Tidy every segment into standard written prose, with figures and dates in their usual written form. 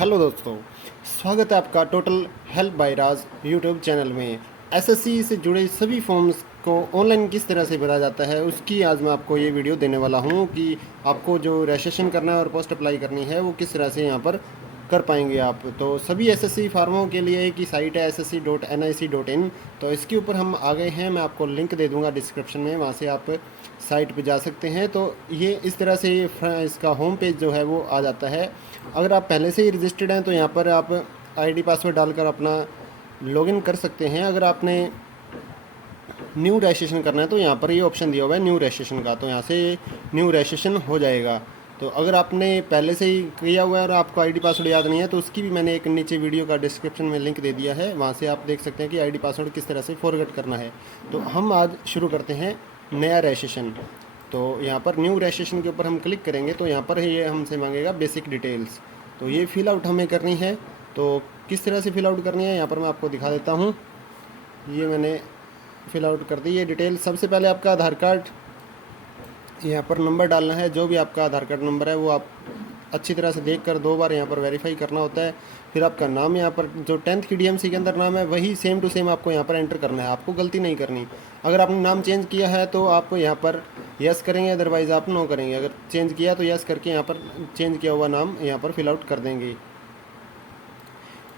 Hello दोस्तों, स्वागत है आपका total help by Raj YouTube channel में। एसएससी से जुड़े सभी फॉर्म्स को ऑनलाइन किस तरह से भरा जाता है उसकी आज मैं आपको ये वीडियो देने वाला हूँ कि आपको जो रजिस्ट्रेशन करना है और पोस्ट अप्लाई करनी है वो किस तरह से यहाँ पर कर पाएंगे आप। तो सभी एसएससी फार्मों के लिए एक ही साइट है ssc.nic.in। तो इसके ऊपर हम आ गए हैं, मैं आपको लिंक दे दूँगा डिस्क्रिप्शन में, वहाँ से आप साइट पे जा सकते हैं। तो ये इस तरह से इसका होम पेज जो है वो आ जाता है। अगर आप पहले से ही रजिस्टर्ड हैं तो यहाँ पर आप आईडी पासवर्ड डालकर अपना लॉगिन कर सकते हैं। अगर आपने न्यू रजिस्ट्रेशन करना है तो यहाँ पर ये ऑप्शन दिया हुआ है न्यू रजिस्ट्रेशन का, तो यहाँ से न्यू रजिस्ट्रेशन हो जाएगा। तो अगर आपने पहले से ही किया हुआ है और आपको आईडी पासवर्ड याद नहीं है तो उसकी भी मैंने एक नीचे वीडियो का डिस्क्रिप्शन में लिंक दे दिया है, वहाँ से आप देख सकते हैं कि आईडी पासवर्ड किस तरह से फॉरगेट करना है। तो हम आज शुरू करते हैं नया रजिस्ट्रेशन। तो यहाँ पर न्यू रजिस्ट्रेशन के ऊपर हम क्लिक करेंगे तो यहाँ पर ये हमसे मांगेगा बेसिक डिटेल्स। तो ये फ़िल आउट हमें करनी है। तो किस तरह से फ़िल आउट करनी है यहाँ पर मैं आपको दिखा देता हूँ। ये मैंने फ़िल आउट कर दी ये डिटेल। सबसे पहले आपका आधार कार्ड यहाँ पर नंबर डालना है, जो भी आपका आधार कार्ड नंबर है वो आप अच्छी तरह से देखकर 2 बार यहाँ पर वेरीफाई करना होता है। फिर आपका नाम यहाँ पर जो 10th की डीएमसी के अंदर नाम है वही सेम टू सेम आपको यहाँ पर एंटर करना है, आपको गलती नहीं करनी। अगर आपने नाम चेंज किया है तो आप यहाँ पर यस करेंगे, अदरवाइज़ आप नो करेंगे। अगर चेंज किया तो यस करके यहाँ पर चेंज किया हुआ नाम यहाँ पर फिल आउट कर देंगे।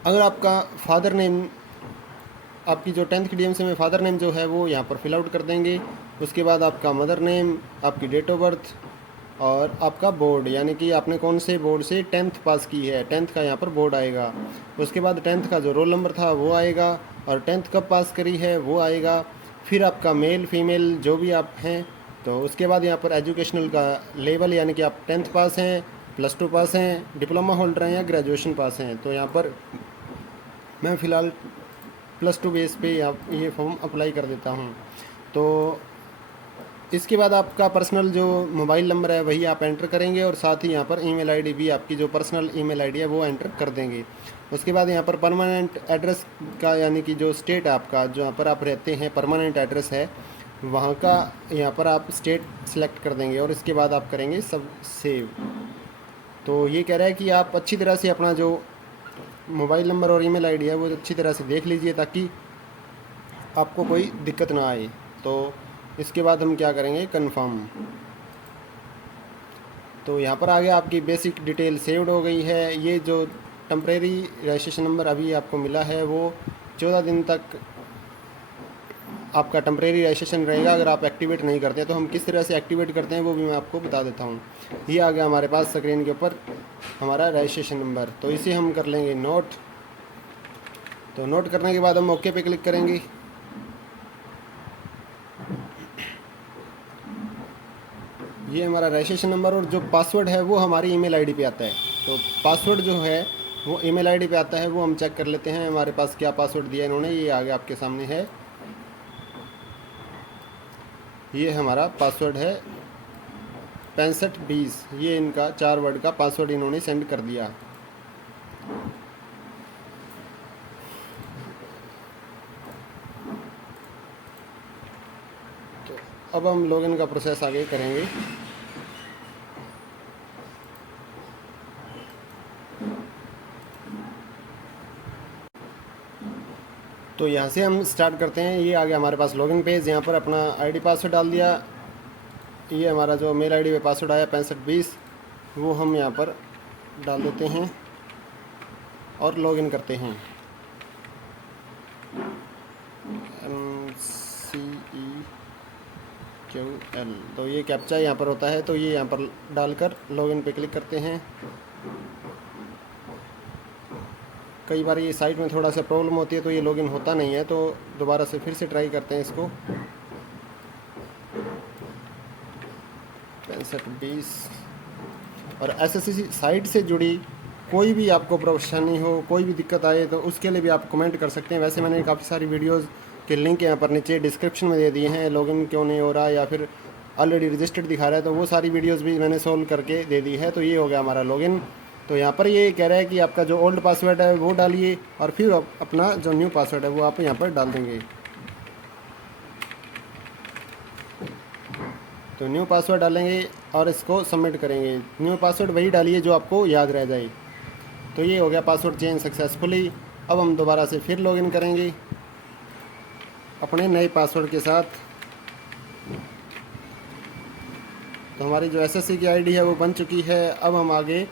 अगर आपका फादर नेम, आपकी जो 10th की डीएमसी में फादर नेम जो है वो यहाँ पर फिल आउट कर देंगे। उसके बाद आपका मदर नेम, आपकी डेट ऑफ बर्थ और आपका बोर्ड, यानी कि आपने कौन से बोर्ड से 10th पास की है, 10th का यहाँ पर बोर्ड आएगा। उसके बाद 10th का जो रोल नंबर था वो आएगा और 10th कब पास करी है वो आएगा। फिर आपका मेल फीमेल जो भी आप हैं, तो उसके बाद यहाँ पर एजुकेशनल का लेवल, यानी कि आप 10th पास हैं, +2 पास हैं, डिप्लोमा होल्डर हैं या ग्रेजुएशन पास हैं। तो यहाँ पर मैं फ़िलहाल +2 बेस पे ये फॉर्म अप्लाई कर देता हूँ। तो इसके बाद आपका पर्सनल जो मोबाइल नंबर है वही आप एंटर करेंगे और साथ ही यहाँ पर ईमेल आईडी भी, आपकी जो पर्सनल ईमेल आईडी है वो एंटर कर देंगे। उसके बाद यहाँ पर परमानेंट एड्रेस का, यानी कि जो स्टेट आपका जहाँ पर आप रहते हैं परमानेंट एड्रेस है वहाँ का यहाँ पर आप स्टेट सेलेक्ट कर देंगे और इसके बाद आप करेंगे सब सेव। तो ये कह रहा है कि आप अच्छी तरह से अपना जो मोबाइल नंबर और ईमेल आईडी है वो अच्छी तरह से देख लीजिए ताकि आपको कोई दिक्कत ना आए। तो इसके बाद हम क्या करेंगे, कंफर्म। तो यहाँ पर आगे आपकी बेसिक डिटेल सेव्ड हो गई है। ये जो टेम्परेरी रजिस्ट्रेशन नंबर अभी आपको मिला है वो 14 दिन तक आपका टेम्परेरी रजिस्ट्रेशन रहेगा अगर आप एक्टिवेट नहीं करते हैं। तो हम किस तरह से एक्टिवेट करते हैं वो भी मैं आपको बता देता हूँ। ये आ गया हमारे पास स्क्रीन के ऊपर हमारा रजिस्ट्रेशन नंबर, तो इसे हम कर लेंगे नोट। तो नोट करने के बाद हम ओके पे क्लिक करेंगे। ये हमारा रजिस्ट्रेशन नंबर और जो पासवर्ड है वो हमारी ईमेल आईडी पे आता है। तो पासवर्ड जो है वो ईमेल आईडी पे आता है, वो हम चेक कर लेते हैं हमारे पास क्या पासवर्ड दिया इन्होंने। ये आगे आपके सामने है, ये हमारा पासवर्ड है 6520। ये इनका 4 वर्ड का पासवर्ड इन्होंने सेंड कर दिया। तो अब हम लॉगिन का प्रोसेस आगे करेंगे। तो यहाँ से हम स्टार्ट करते हैं। ये आ गया हमारे पास लॉगिन पेज, यहाँ पर अपना आईडी पासवर्ड डाल दिया। ये हमारा जो मेल आईडी पे पासवर्ड आया 6520 वो हम यहाँ पर डाल देते हैं और लॉगिन करते हैं। MCEQL, तो ये कैप्चा यहाँ पर होता है, तो ये यहाँ पर डालकर लॉगिन पे क्लिक करते हैं। कई बार ये साइट में थोड़ा सा प्रॉब्लम होती है तो ये लॉगिन होता नहीं है, तो दोबारा से फिर से ट्राई करते हैं इसको। 6520 और एसएससी साइट से जुड़ी कोई भी आपको परेशानी हो, कोई भी दिक्कत आए तो उसके लिए भी आप कमेंट कर सकते हैं। वैसे मैंने काफ़ी सारी वीडियोस के लिंक यहाँ पर नीचे डिस्क्रिप्शन में दे दिए हैं, लॉगिन क्यों नहीं हो रहा या फिर ऑलरेडी रजिस्टर्ड दिखा रहा है, तो वो सारी वीडियोस भी मैंने सोल्व करके दे दी है। तो ये हो गया हमारा लॉगिन। तो यहाँ पर ये कह रहा है कि आपका जो ओल्ड पासवर्ड है वो डालिए और फिर अपना जो न्यू पासवर्ड है वो आप यहाँ पर डाल देंगे। तो न्यू पासवर्ड डालेंगे और इसको सबमिट करेंगे। न्यू पासवर्ड वही डालिए जो आपको याद रह जाए। तो ये हो गया पासवर्ड चेंज सक्सेसफुली। अब हम दोबारा से फिर लॉगिन करेंगे अपने नए पासवर्ड के साथ। तो हमारी जो एसएससी की आईडी है वो बन चुकी है। अब हम आगे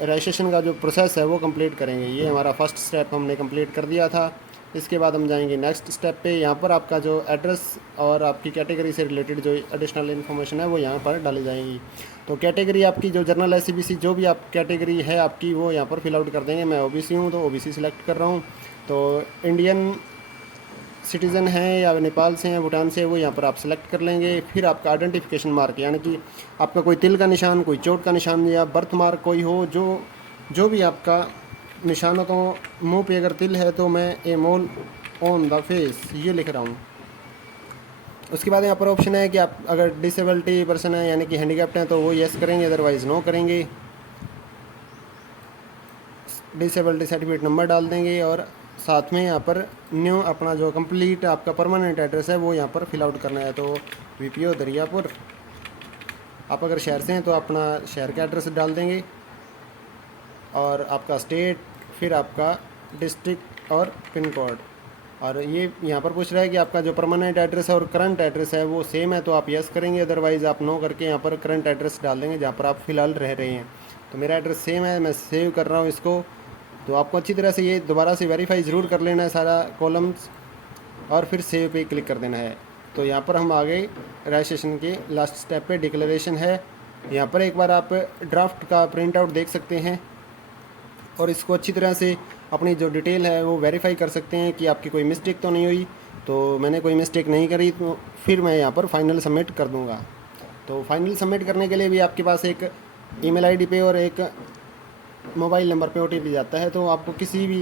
रजिस्ट्रेशन का जो प्रोसेस है वो कंप्लीट करेंगे। ये हमारा फर्स्ट स्टेप हमने कंप्लीट कर दिया था। इसके बाद हम जाएंगे नेक्स्ट स्टेप पे। यहाँ पर आपका जो एड्रेस और आपकी कैटेगरी से रिलेटेड जो एडिशनल इन्फॉर्मेशन है वो यहाँ पर डाली जाएंगी। तो कैटेगरी आपकी जो जनरल एससीबीसी जो भी आप कैटेगरी है आपकी वो यहाँ पर फिल आउट कर देंगे। मैं ओबीसी हूँ तो ओबीसी सिलेक्ट कर रहा हूँ। तो इंडियन सिटीज़न हैं या नेपाल से हैं, भूटान से, वो यहाँ पर आप सेलेक्ट कर लेंगे। फिर आपका आइडेंटिफिकेशन मार्क, यानी कि आपका कोई तिल का निशान, कोई चोट का निशान या बर्थ मार्क कोई हो, जो भी आपका निशान हो। तो मुंह पे अगर तिल है तो मैं ए मोल ऑन द फेस ये लिख रहा हूँ। उसके बाद यहाँ पर ऑप्शन है कि आप अगर डिसेबिलिटी पर्सन है यानी कि हैंडीकैप्ड हैं तो वो येस करेंगे, अदरवाइज़ नो करेंगे। डिसेबिलिटी सर्टिफिकेट नंबर डाल देंगे और साथ में यहाँ पर न्यू अपना जो कंप्लीट आपका परमानेंट एड्रेस है वो यहाँ पर फिल आउट करना है। तो वीपीओ दरियापुर, आप अगर शहर से हैं तो अपना शहर का एड्रेस डाल देंगे और आपका स्टेट, फिर आपका डिस्ट्रिक्ट और पिन कोड। और ये यहाँ पर पूछ रहा है कि आपका जो परमानेंट एड्रेस है और करंट एड्रेस है वो सेम है तो आप यस करेंगे, अदरवाइज़ आप नो करके यहाँ पर करंट एड्रेस डाल देंगे जहाँ पर आप फ़िलहाल रह रहे हैं। तो मेरा एड्रेस सेम है, मैं सेव कर रहा हूँ इसको। तो आपको अच्छी तरह से ये दोबारा से वेरीफाई ज़रूर कर लेना है सारा कॉलम्स और फिर सेव पे क्लिक कर देना है। तो यहाँ पर हम आ गए रजिस्ट्रेशन के लास्ट स्टेप पे, डिक्लेरेशन है। यहाँ पर एक बार आप ड्राफ्ट का प्रिंट आउट देख सकते हैं और इसको अच्छी तरह से अपनी जो डिटेल है वो वेरीफाई कर सकते हैं कि आपकी कोई मिस्टेक तो नहीं हुई। तो मैंने कोई मिस्टेक नहीं करी, तो फिर मैं यहाँ पर फाइनल सबमिट कर दूँगा। तो फाइनल सबमिट करने के लिए भी आपके पास एक ईमेल आईडी पे और एक मोबाइल नंबर पे ओटीपी जाता है। तो आपको किसी भी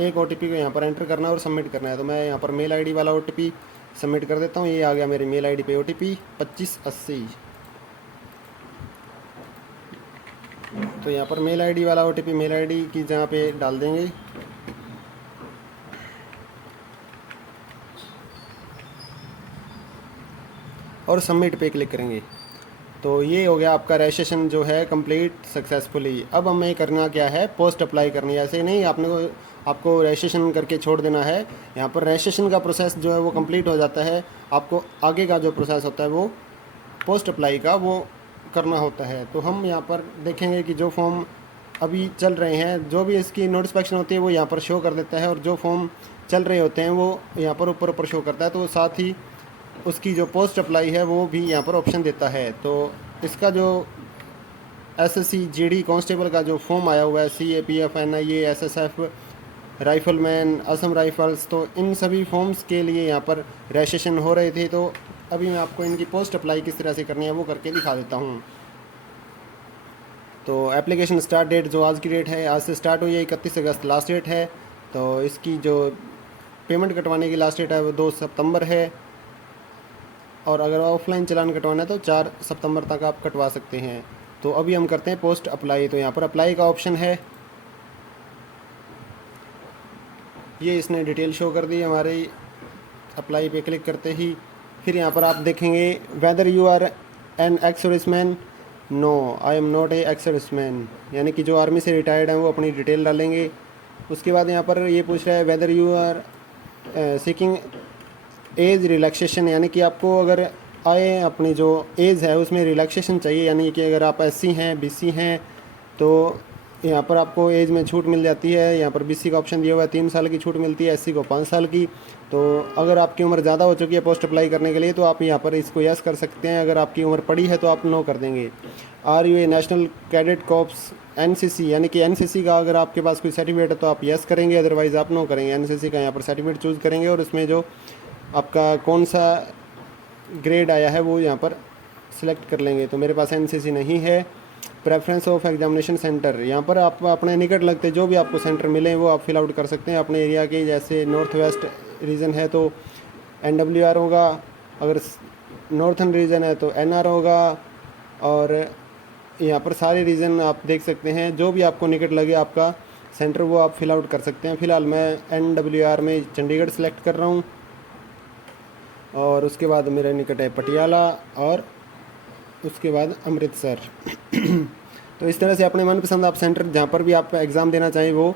एक ओटीपी को यहाँ पर एंटर करना है और सबमिट करना है। तो मैं यहाँ पर मेल आईडी वाला ओटीपी सबमिट कर देता हूँ। ये आ गया मेरी मेल आईडी पे ओटीपी 2580। तो यहाँ पर मेल आईडी वाला ओटीपी मेल आईडी की जगह पे डाल देंगे और सबमिट पे क्लिक करेंगे। तो ये हो गया आपका रजिस्ट्रेशन जो है कंप्लीट सक्सेसफुली। अब हमें करना क्या है, पोस्ट अप्लाई करनी है। ऐसे नहीं आपको रजिस्ट्रेशन करके छोड़ देना है। यहाँ पर रजिस्ट्रेशन का प्रोसेस जो है वो कंप्लीट हो जाता है। आपको आगे का जो प्रोसेस होता है वो पोस्ट अप्लाई का वो करना होता है। तो हम यहाँ पर देखेंगे कि जो फॉर्म अभी चल रहे हैं, जो भी इसकी नोटिफिकेशन होती है वो यहाँ पर शो कर देता है और जो फॉर्म चल रहे होते हैं वो यहाँ पर ऊपर शो करता है। तो साथ ही उसकी जो पोस्ट अप्लाई है वो भी यहाँ पर ऑप्शन देता है। तो इसका जो एसएससी जीडी कांस्टेबल का जो फॉर्म आया हुआ है, CAPF, NIA, SSF, rifleman, Assam rifles, तो इन सभी फॉर्म्स के लिए यहाँ पर रजिस्ट्रेशन हो रहे थे। तो अभी मैं आपको इनकी पोस्ट अप्लाई किस तरह से करनी है वो करके दिखा देता हूँ। तो एप्लीकेशन स्टार्ट डेट जो आज की डेट है, आज से स्टार्ट हुई है, 31 अगस्त लास्ट डेट है। तो इसकी जो पेमेंट कटवाने की लास्ट डेट है वो 2 सितंबर है। और अगर ऑफलाइन चालान कटवाना है तो 4 सितंबर तक आप कटवा सकते हैं। तो अभी हम करते हैं पोस्ट अप्लाई। तो यहाँ पर अप्लाई का ऑप्शन है, ये इसने डिटेल शो कर दी हमारी। अप्लाई पे क्लिक करते ही फिर यहाँ पर आप देखेंगे whether you are an ex serviceman, no I am not a ex serviceman, यानी कि जो आर्मी से रिटायर्ड हैं वो अपनी डिटेल डालेंगे। उसके बाद यहाँ पर ये पूछ रहा है whether you are seeking as relaxation, यानी कि आपको अगर आए अपनी जो एज है उसमें रिलैक्सेशन चाहिए, यानी कि अगर आप एससी हैं, बीसी हैं तो यहाँ पर आपको एज में छूट मिल जाती है। यहाँ पर बीसी का ऑप्शन दिया हुआ है, 3 साल की छूट मिलती है, एससी को 5 साल की। तो अगर आपकी उम्र ज़्यादा हो चुकी है पोस्ट अप्लाई करने के लिए तो आप यहाँ पर इसको यस कर सकते हैं। अगर आपकी उम्र पड़ी है तो आप नो कर देंगे। Are you a national cadet corps NCC, यानी कि एनसीसी का अगर आपके पास कोई सर्टिफिकेट है तो आप यस करेंगे, अदरवाइज़ आप नो करेंगे। एनसीसी का यहाँ पर सर्टिफिकेट चूज़ करेंगे और उसमें जो आपका कौन सा ग्रेड आया है वो यहाँ पर सिलेक्ट कर लेंगे। तो मेरे पास एनसीसी नहीं है। प्रेफरेंस ऑफ एग्जामिनेशन सेंटर, यहाँ पर आप अपने निकट लगते जो भी आपको सेंटर मिले वो आप फिल आउट कर सकते हैं अपने एरिया के। जैसे नॉर्थ वेस्ट रीजन है तो NWR होगा, अगर नॉर्थन रीजन है तो NR होगा। और यहाँ पर सारे रीजन आप देख सकते हैं, जो भी आपको निकट लगे आपका सेंटर वो आप फिल आउट कर सकते हैं। फ़िलहाल मैं NWR में चंडीगढ़ सेलेक्ट कर रहा हूँ और उसके बाद मेरे निकट है पटियाला और उसके बाद अमृतसर। तो इस तरह से अपने मनपसंद आप सेंटर जहाँ पर भी आप एग्ज़ाम देना चाहें वो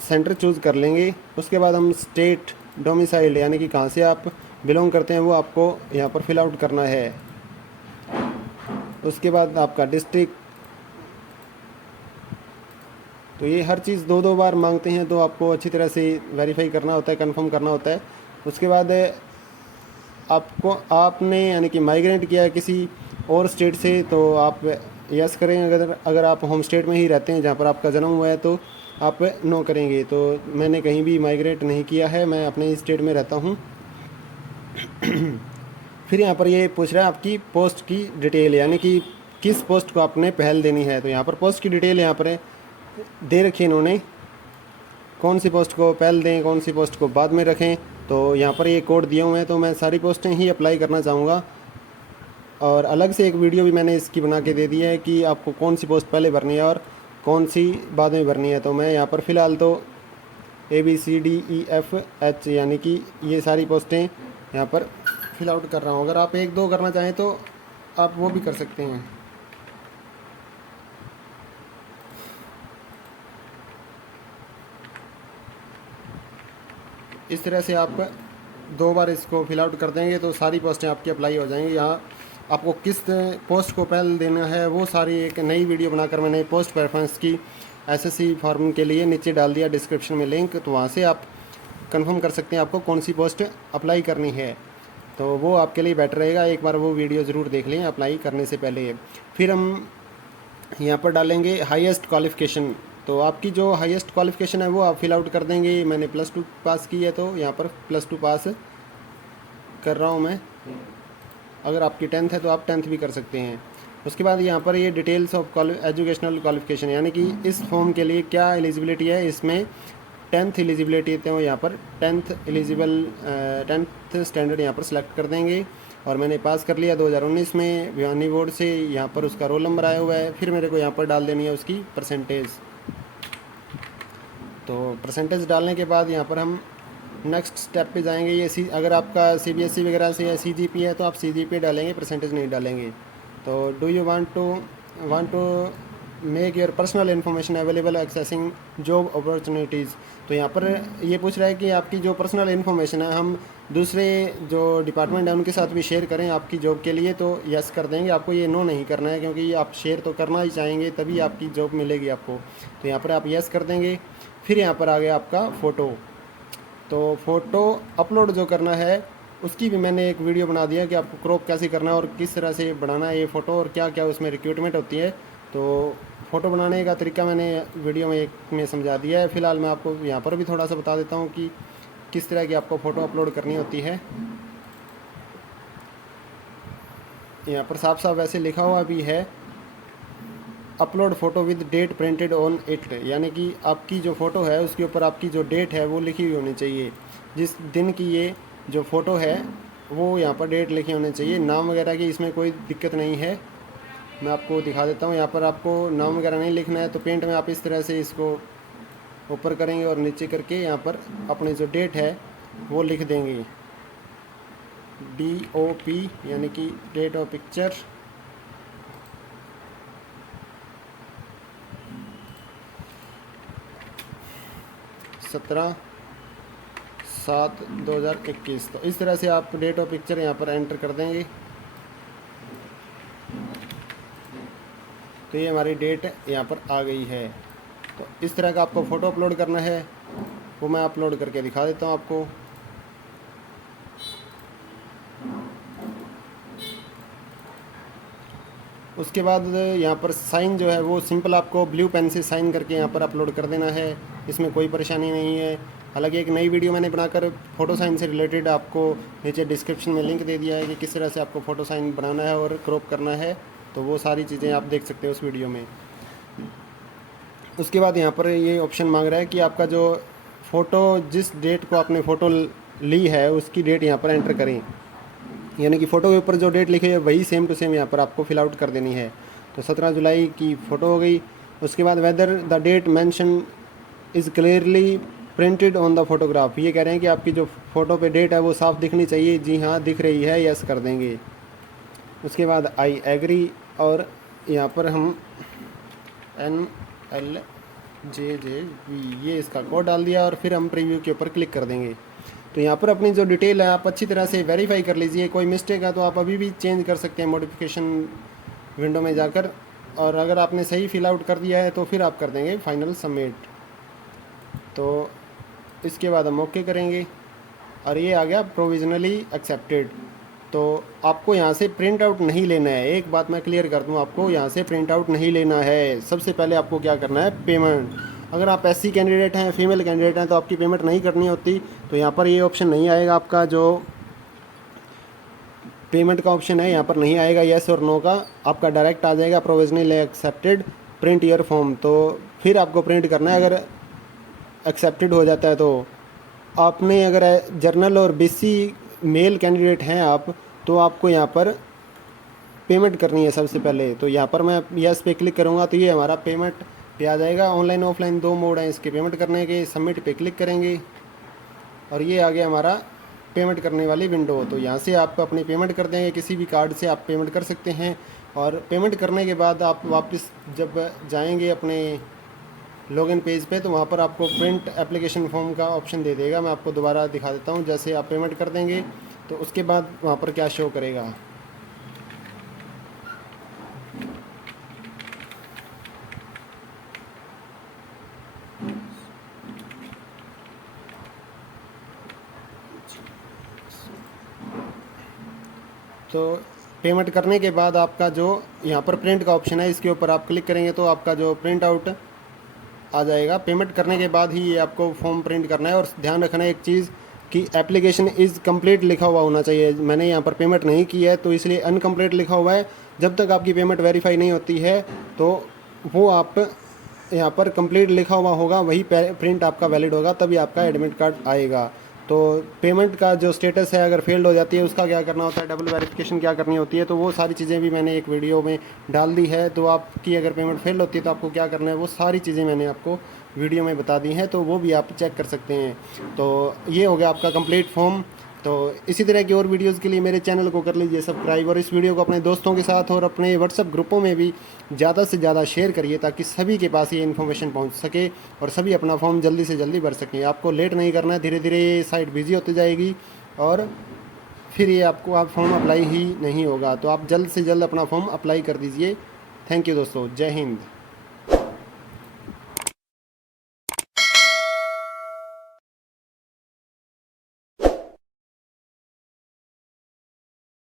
सेंटर चूज़ कर लेंगे। उसके बाद हम स्टेट डोमिसाइल यानी कि कहाँ से आप बिलोंग करते हैं वो आपको यहाँ पर फिल आउट करना है। उसके बाद आपका डिस्ट्रिक्ट, तो ये हर चीज़ दो दो बार मांगते हैं, तो आपको अच्छी तरह से वेरीफाई करना होता है, कंफर्म करना होता है। उसके बाद आपको आपने यानी कि माइग्रेट किया है किसी और स्टेट से, तो आप यस करें। अगर आप होम स्टेट में ही रहते हैं जहाँ पर आपका जन्म हुआ है तो आप नो करेंगे। तो मैंने कहीं भी माइग्रेट नहीं किया है, मैं अपने ही स्टेट में रहता हूँ। फिर यहाँ पर ये पूछ रहा है आपकी पोस्ट की डिटेल, यानी कि किस पोस्ट को आपने पहल देनी है। तो यहाँ पर पोस्ट की डिटेल यहाँ पर दे रखी है इन्होंने, कौन सी पोस्ट को पहल दें, कौन सी पोस्ट को बाद में रखें। तो यहाँ पर ये कोड दिए हुए हैं, तो मैं सारी पोस्टें ही अप्लाई करना चाहूँगा। और अलग से एक वीडियो भी मैंने इसकी बना के दे दी है कि आपको कौन सी पोस्ट पहले भरनी है और कौन सी बाद में भरनी है। तो मैं यहाँ पर फ़िलहाल तो ABCDEFH यानी कि ये सारी पोस्टें यहाँ पर फिल आउट कर रहा हूँ। अगर आप एक दो करना चाहें तो आप वो भी कर सकते हैं। इस तरह से आप दो बार इसको फिल आउट कर देंगे तो सारी पोस्टें आपकी अप्लाई हो जाएंगी। यहाँ आपको किस पोस्ट को पहल देना है वो सारी एक नई वीडियो बनाकर मैंने पोस्ट प्रेफरेंस की SSC फॉर्म के लिए नीचे डाल दिया डिस्क्रिप्शन में लिंक, तो वहाँ से आप कंफर्म कर सकते हैं आपको कौन सी पोस्ट अप्लाई करनी है। तो वो आपके लिए बेटर रहेगा, एक बार वो वीडियो ज़रूर देख लें अप्लाई करने से पहले। फिर हम यहाँ पर डालेंगे हाईएस्ट क्वालिफ़िकेशन। तो आपकी जो हाईएस्ट क्वालिफ़िकेशन है वो आप फिल आउट कर देंगे। मैंने +2 पास की है तो यहाँ पर +2 पास कर रहा हूँ मैं। अगर आपकी 10th है तो आप 10th भी कर सकते हैं। उसके बाद यहाँ पर ये डिटेल्स ऑफ एजुकेशनल क्वालिफ़िकेशन, यानी कि इस फॉर्म के लिए क्या एलिजिबिलिटी है। इसमें 10th एलिजिबिलिटी तो यहाँ पर 10th स्टैंडर्ड यहाँ पर सेलेक्ट कर देंगे। और मैंने पास कर लिया 2019 में भिवानी बोर्ड से। यहाँ पर उसका रोल नंबर आया हुआ है। फिर मेरे को यहाँ पर डाल देनी है उसकी परसेंटेज। तो परसेंटेज डालने के बाद यहाँ पर हम नेक्स्ट स्टेप पे जाएंगे। ये अगर आपका CBSE वगैरह से या CGP है तो आप CGP डालेंगे, परसेंटेज नहीं डालेंगे। तो do you want to make your personal information available accessing job opportunities. तो यहाँ पर ये पूछ रहा है कि आपकी जो पर्सनल इन्फॉर्मेशन है हम दूसरे जो डिपार्टमेंट है उनके साथ भी शेयर करें आपकी जॉब के लिए, तो यस कर देंगे। आपको ये नो नहीं करना है, क्योंकि आप शेयर तो करना ही चाहेंगे तभी आपकी जॉब मिलेगी आपको। तो यहाँ पर आप यस कर देंगे। फिर यहाँ पर आ गया आपका फ़ोटो। तो फ़ोटो अपलोड जो करना है उसकी भी मैंने एक वीडियो बना दिया कि आपको क्रॉप कैसे करना है और किस तरह से बनाना है ये फ़ोटो और क्या क्या उसमें रिक्रूटमेंट होती है। तो फ़ोटो बनाने का तरीका मैंने वीडियो में एक में समझा दिया है। फ़िलहाल मैं आपको यहाँ पर भी थोड़ा सा बता देता हूँ कि किस तरह की आपको फ़ोटो अपलोड करनी होती है। यहाँ पर साफ साफ वैसे लिखा हुआ भी है, upload photo with date printed on it, यानी कि आपकी जो फ़ोटो है उसके ऊपर आपकी जो डेट है वो लिखी हुई होनी चाहिए। जिस दिन की ये जो फ़ोटो है वो यहाँ पर डेट लिखी होनी चाहिए। नाम वगैरह की इसमें कोई दिक्कत नहीं है, मैं आपको दिखा देता हूँ। यहाँ पर आपको नाम वगैरह नहीं लिखना है, तो पेंट में आप इस तरह से इसको ऊपर करेंगे और नीचे करके यहाँ पर अपनी जो डेट है वो लिख देंगे, DOP यानी कि डेट ऑफ पिक्चर। सत्रह 7/2021। तो इस तरह से आप डेट ऑफ पिक्चर यहाँ पर एंटर कर देंगे। तो ये हमारी डेट यहाँ पर आ गई है। तो इस तरह का आपको फ़ोटो अपलोड करना है, वो मैं अपलोड करके दिखा देता हूँ आपको। उसके बाद यहाँ पर साइन जो है वो सिंपल आपको ब्लू पेन से साइन करके यहाँ पर अपलोड कर देना है, इसमें कोई परेशानी नहीं है। हालांकि एक नई वीडियो मैंने बनाकर फ़ोटो साइन से रिलेटेड आपको नीचे डिस्क्रिप्शन में लिंक दे दिया है कि किस तरह से आपको फ़ोटो साइन बनाना है और क्रॉप करना है, तो वो सारी चीज़ें आप देख सकते हो उस वीडियो में। उसके बाद यहाँ पर ये ऑप्शन मांग रहा है कि आपका जो फ़ोटो, जिस डेट को आपने फ़ोटो ली है उसकी डेट यहाँ पर एंटर करें, यानी कि फ़ोटो के ऊपर जो डेट लिखी है वही सेम टू सेम यहाँ पर आपको फिल आउट कर देनी है। तो 17 जुलाई की फ़ोटो हो गई। उसके बाद whether the date mention is clearly printed on the photograph, ये कह रहे हैं कि आपकी जो फ़ोटो पे डेट है वो साफ़ दिखनी चाहिए। जी हाँ दिख रही है, यस कर देंगे। उसके बाद आई एग्री, और यहाँ पर हम NLJJV ये इसका कोड डाल दिया और फिर हम प्रीव्यू के ऊपर क्लिक कर देंगे। तो यहाँ पर अपनी जो डिटेल है आप अच्छी तरह से वेरीफाई कर लीजिए। कोई मिस्टेक है तो आप अभी भी चेंज कर सकते हैं मॉडिफिकेशन विंडो में जाकर, और अगर आपने सही फिल आउट कर दिया है तो फिर आप कर देंगे फाइनल सबमिट। तो इसके बाद हम ओके करेंगे और ये आ गया प्रोविजनली एक्सेप्टेड। तो आपको यहाँ से प्रिंट आउट नहीं लेना है, एक बात मैं क्लियर कर दूँ, आपको यहाँ से प्रिंट आउट नहीं लेना है। सबसे पहले आपको क्या करना है, पेमेंट। अगर आप SC कैंडिडेट हैं, फीमेल कैंडिडेट हैं, तो आपकी पेमेंट नहीं करनी होती। तो यहाँ पर ये ऑप्शन नहीं आएगा, आपका जो पेमेंट का ऑप्शन है यहाँ पर नहीं आएगा, येस और नो का। आपका डायरेक्ट आ जाएगा provisionally accepted, print your form. तो फिर आपको प्रिंट करना है। अगर एक्सेप्टेड हो जाता है तो आपने, अगर जर्नल और BC मेल कैंडिडेट हैं आप, तो आपको यहाँ पर पेमेंट करनी है सबसे पहले। तो यहाँ पर मैं यस पे क्लिक करूँगा तो ये हमारा पेमेंट पे आ जाएगा। ऑनलाइन ऑफलाइन 2 मोड हैं इसके पेमेंट करने के। सबमिट पे क्लिक करेंगे और ये आ गया हमारा पेमेंट करने वाली विंडो। तो यहाँ से आप अपनी पेमेंट कर देंगे, किसी भी कार्ड से आप पेमेंट कर सकते हैं। और पेमेंट करने के बाद आप वापस जब जाएंगे अपने लॉगिन पेज पे, तो वहाँ पर आपको प्रिंट एप्लीकेशन फॉर्म का ऑप्शन दे देगा। मैं आपको दोबारा दिखा देता हूँ। जैसे आप पेमेंट कर देंगे तो उसके बाद वहाँ पर क्या शो करेगा, तो पेमेंट करने के बाद आपका जो यहाँ पर प्रिंट का ऑप्शन है, इसके ऊपर आप क्लिक करेंगे तो आपका जो प्रिंट आउट आ जाएगा। पेमेंट करने के बाद ही ये आपको फॉर्म प्रिंट करना है। और ध्यान रखना है एक चीज़ कि एप्लीकेशन इज़ कंप्लीट लिखा हुआ होना चाहिए। मैंने यहाँ पर पेमेंट नहीं की है तो इसलिए अनकम्प्लीट लिखा हुआ है। जब तक आपकी पेमेंट वेरीफाई नहीं होती है तो वो आप यहाँ पर कंप्लीट लिखा हुआ होगा, वही प्रिंट आपका वैलिड होगा, तभी आपका एडमिट कार्ड आएगा। तो पेमेंट का जो स्टेटस है, अगर फेल्ड हो जाती है उसका क्या करना होता है, डबल वेरिफिकेशन क्या करनी होती है, तो वो सारी चीज़ें भी मैंने एक वीडियो में डाल दी है। तो आपकी अगर पेमेंट फेल होती है तो आपको क्या करना है, वो सारी चीज़ें मैंने आपको वीडियो में बता दी हैं, तो वो भी आप चेक कर सकते हैं। तो ये हो गया आपका कंप्लीट फॉर्म। तो इसी तरह की और वीडियोस के लिए मेरे चैनल को कर लीजिए सब्सक्राइब, और इस वीडियो को अपने दोस्तों के साथ और अपने व्हाट्सएप ग्रुपों में भी ज़्यादा से ज़्यादा शेयर करिए, ताकि सभी के पास ये इन्फॉर्मेशन पहुंच सके और सभी अपना फॉर्म जल्दी से जल्दी भर सकें। आपको लेट नहीं करना है, धीरे धीरे ये साइट बिजी होती जाएगी और फिर ये आपको आप फॉर्म अप्लाई ही नहीं होगा। तो आप जल्द से जल्द अपना फॉर्म अप्लाई कर दीजिए। थैंक यू दोस्तों, जय हिंद।